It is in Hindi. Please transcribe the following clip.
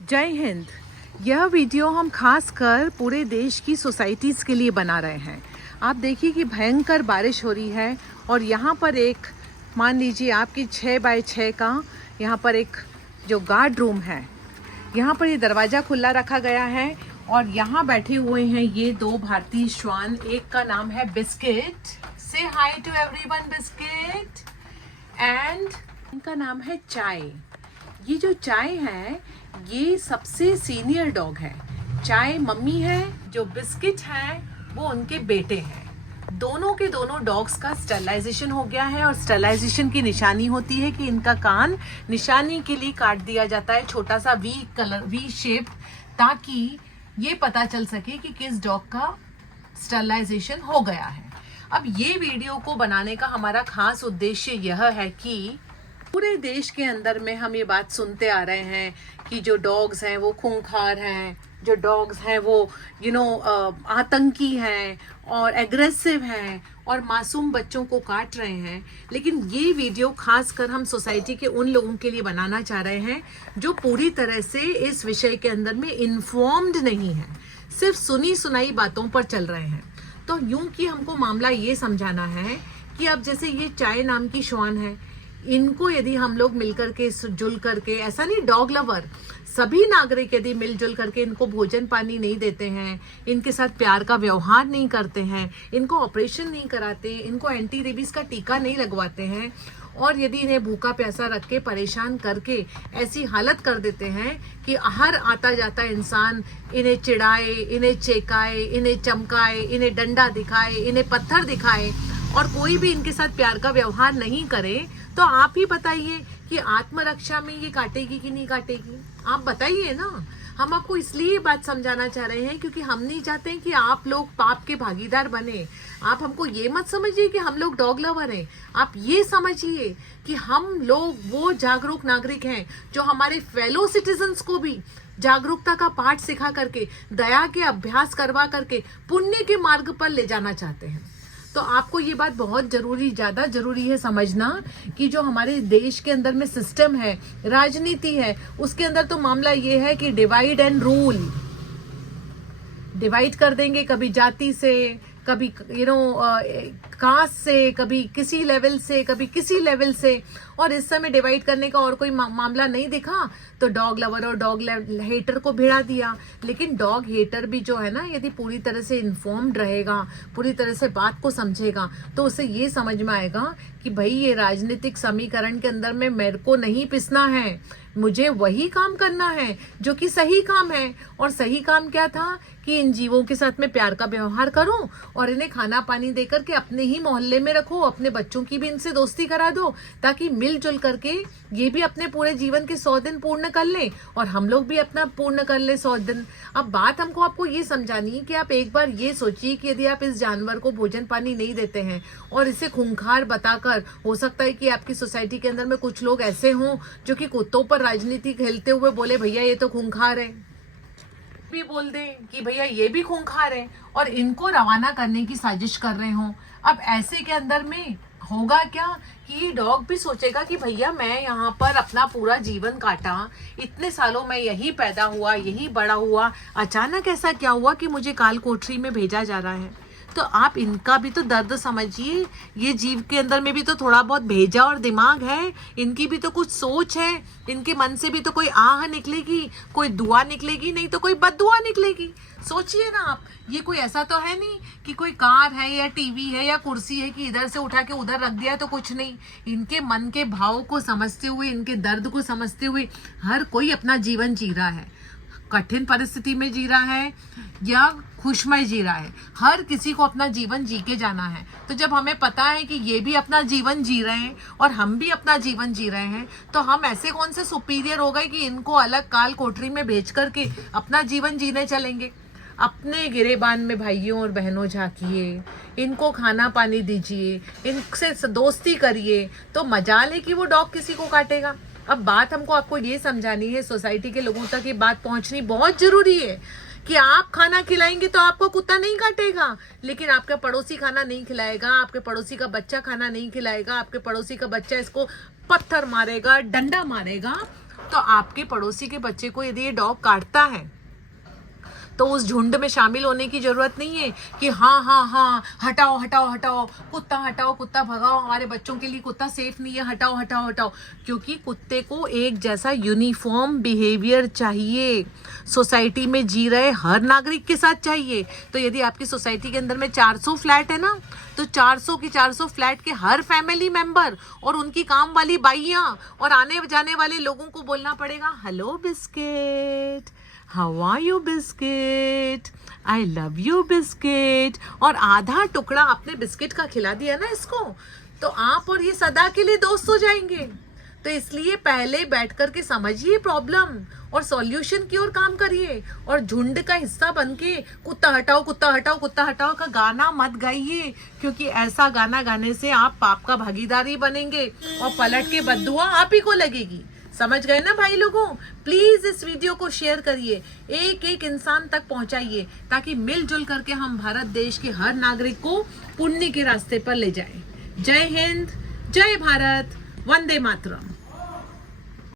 जय हिंद। यह वीडियो हम खास कर पूरे देश की सोसाइटीज़ के लिए बना रहे हैं। आप देखिए कि भयंकर बारिश हो रही है और यहाँ पर एक, मान लीजिए आपकी 6 बाय 6 का यहाँ पर एक जो गार्ड रूम है, यहाँ पर ये दरवाज़ा खुला रखा गया है और यहाँ बैठे हुए हैं ये दो भारतीय श्वान। एक का नाम है बिस्किट, से हाय टू एवरीवन बिस्किट, एंड इनका नाम है चाय। ये जो चाय है ये सबसे सीनियर डॉग है। चाय मम्मी है, जो बिस्किट है वो उनके बेटे हैं। दोनों के दोनों डॉग्स का स्टरलाइजेशन हो गया है और स्टरलाइजेशन की निशानी होती है कि इनका कान निशानी के लिए काट दिया जाता है, छोटा सा वी शेप, ताकि ये पता चल सके कि किस डॉग का स्टरलाइजेशन हो गया है। अब ये वीडियो को बनाने का हमारा खास उद्देश्य यह है कि पूरे देश के अंदर में हम ये बात सुनते आ रहे हैं कि जो डॉग्स हैं वो खूंखार हैं, जो डॉग्स हैं वो आतंकी हैं और एग्रेसिव हैं और मासूम बच्चों को काट रहे हैं। लेकिन ये वीडियो खास कर हम सोसाइटी के उन लोगों के लिए बनाना चाह रहे हैं जो पूरी तरह से इस विषय के अंदर में इन्फॉर्म्ड नहीं है, सिर्फ सुनी सुनाई बातों पर चल रहे हैं। तो यूं कि हमको मामला ये समझाना है कि अब जैसे ये चाय नाम की श्वान है, इनको यदि हम लोग मिलकर के जुल करके, ऐसा नहीं डॉग लवर, सभी नागरिक यदि मिलजुल करके इनको भोजन पानी नहीं देते हैं, इनके साथ प्यार का व्यवहार नहीं करते हैं, इनको ऑपरेशन नहीं कराते, इनको एंटी रेबीज का टीका नहीं लगवाते हैं और यदि इन्हें भूखा प्यासा रख के परेशान करके ऐसी हालत कर देते हैं कि हर आता जाता इंसान इन्हें चिढ़ाए, इन्हें चेकाए, इन्हें चमकाए, इन्हें डंडा दिखाए, इन्हें पत्थर दिखाए और कोई भी इनके साथ प्यार का व्यवहार नहीं करे, तो आप ही बताइए कि आत्मरक्षा में ये काटेगी कि नहीं काटेगी? आप बताइए ना। हम आपको इसलिए बात समझाना चाह रहे हैं क्योंकि हम नहीं चाहते हैं कि आप लोग पाप के भागीदार बने। आप हमको ये मत समझिए कि हम लोग डॉग लवर हैं। आप ये समझिए कि हम लोग वो जागरूक नागरिक हैं जो हमारे फेलो सिटीजन्स को भी जागरूकता का पाठ सिखा करके, दया के अभ्यास करवा करके पुण्य के मार्ग पर ले जाना चाहते हैं। तो आपको ये बात बहुत जरूरी, ज्यादा जरूरी है समझना कि जो हमारे देश के अंदर में सिस्टम है, राजनीति है, उसके अंदर तो मामला ये है कि डिवाइड एंड रूल। डिवाइड कर देंगे, कभी जाति से, कभी कास्ट से, कभी किसी लेवल से, कभी किसी लेवल से। और इस समय डिवाइड करने का और कोई मामला नहीं दिखा तो डॉग लवर और डॉग हेटर को भिड़ा दिया। लेकिन डॉग हेटर भी जो है ना, यदि पूरी तरह से इन्फॉर्म्ड रहेगा, पूरी तरह से बात को समझेगा, तो उसे ये समझ में आएगा कि भाई ये राजनीतिक समीकरण के अंदर में मेरे को नहीं पिसना है, मुझे वही काम करना है जो कि सही काम है। और सही काम क्या था कि इन जीवों के साथ में प्यार का व्यवहार करूं और इन्हें खाना पानी देकर के अपने ही मोहल्ले में रखो, अपने बच्चों की भी इनसे दोस्ती करा दो, ताकि मिलजुल करके ये भी अपने पूरे जीवन के 100 दिन पूर्ण कर ले और हम लोग भी अपना पूर्ण कर ले 100 दिन। अब बात हमको आपको ये समझानी है कि आप एक बार ये सोचिए कि यदि आप इस जानवर को भोजन पानी नहीं देते हैं और इसे खूंखार बताकर, हो सकता है कि आपकी सोसाइटी के अंदर में कुछ लोग ऐसे हों जो कि कुत्तों पर राजनीति खेलते हुए बोले भैया ये तो खूंखार है, भी बोल दें कि भैया ये भी खूंखार है और इनको रवाना करने की साजिश कर रहे हो। अब ऐसे के अंदर में होगा क्या कि डॉग भी सोचेगा कि भैया मैं यहाँ पर अपना पूरा जीवन काटा, इतने सालों में यही पैदा हुआ, यही बड़ा हुआ, अचानक ऐसा क्या हुआ कि मुझे काल कोठरी में भेजा जा रहा है। तो आप इनका भी तो दर्द समझिए। ये जीव के अंदर में भी तो थोड़ा बहुत भेजा और दिमाग है, इनकी भी तो कुछ सोच है, इनके मन से भी तो कोई आह निकलेगी, कोई दुआ निकलेगी, नहीं तो कोई बददुआ निकलेगी। सोचिए ना आप, ये कोई ऐसा तो है नहीं कि कोई कार है या टीवी है या कुर्सी है कि इधर से उठा के उधर रख दिया तो कुछ नहीं। इनके मन के भाव को समझते हुए, इनके दर्द को समझते हुए हर कोई अपना जीवन जी रहा है। कठिन परिस्थिति में जी रहा है या खुशमय जी रहा है, हर किसी को अपना जीवन जी के जाना है। तो जब हमें पता है कि ये भी अपना जीवन जी रहे हैं और हम भी अपना जीवन जी रहे हैं, तो हम ऐसे कौन से सुपीरियर हो गए कि इनको अलग काल कोठरी में भेज करके अपना जीवन जीने चलेंगे? अपने गिरेबान में भाइयों और बहनों झांकिए, इनको खाना पानी दीजिए, इनसे दोस्ती करिए, तो मजाल है कि वो डॉग किसी को काटेगा। अब बात हमको आपको ये समझानी है, सोसाइटी के लोगों तक ये बात पहुंचनी बहुत जरूरी है कि आप खाना खिलाएंगे तो आपको कुत्ता नहीं काटेगा, लेकिन आपका पड़ोसी खाना नहीं खिलाएगा, आपके पड़ोसी का बच्चा खाना नहीं खिलाएगा, आपके पड़ोसी का बच्चा इसको पत्थर मारेगा, डंडा मारेगा तो आपके पड़ोसी के बच्चे को यदि ये डॉग काटता है तो उस झुंड में शामिल होने की जरूरत नहीं है कि हाँ हाँ हाँ हटाओ हटाओ हटाओ, कुत्ता हटाओ, कुत्ता भगाओ, हमारे बच्चों के लिए कुत्ता सेफ नहीं है, हटाओ हटाओ हटाओ। क्योंकि कुत्ते को एक जैसा यूनिफॉर्म बिहेवियर चाहिए, सोसाइटी में जी रहे हर नागरिक के साथ चाहिए। तो यदि आपकी सोसाइटी के अंदर में 400 फ्लैट है ना, तो 400 की 400 फ्लैट के हर फैमिली मेंबर और उनकी काम वाली बाइयां और आने जाने वाले लोगों को बोलना पड़ेगा, hello biscuit, how are you biscuit, I love you biscuit. और आधा टुकड़ा आपने बिस्किट का खिला दिया ना इसको, तो आप और ये सदा के लिए दोस्त हो जाएंगे। तो इसलिए पहले बैठ कर के समझिए प्रॉब्लम और सॉल्यूशन की ओर काम करिए, और झुंड का हिस्सा बनके कुत्ता हटाओ कुत्ता हटाओ कुत्ता हटाओ का गाना मत गाइए, क्योंकि ऐसा गाना गाने से आप पाप का भागीदारी बनेंगे और पलट के बद्दुआ आप ही को लगेगी। समझ गए ना भाई लोगों? प्लीज इस वीडियो को शेयर करिए, एक एक इंसान तक पहुंचाइए, ताकि मिलजुल करके हम भारत देश के हर नागरिक को पुण्य के रास्ते पर ले जाएं। जय हिंद, जय भारत, वंदे मातरम।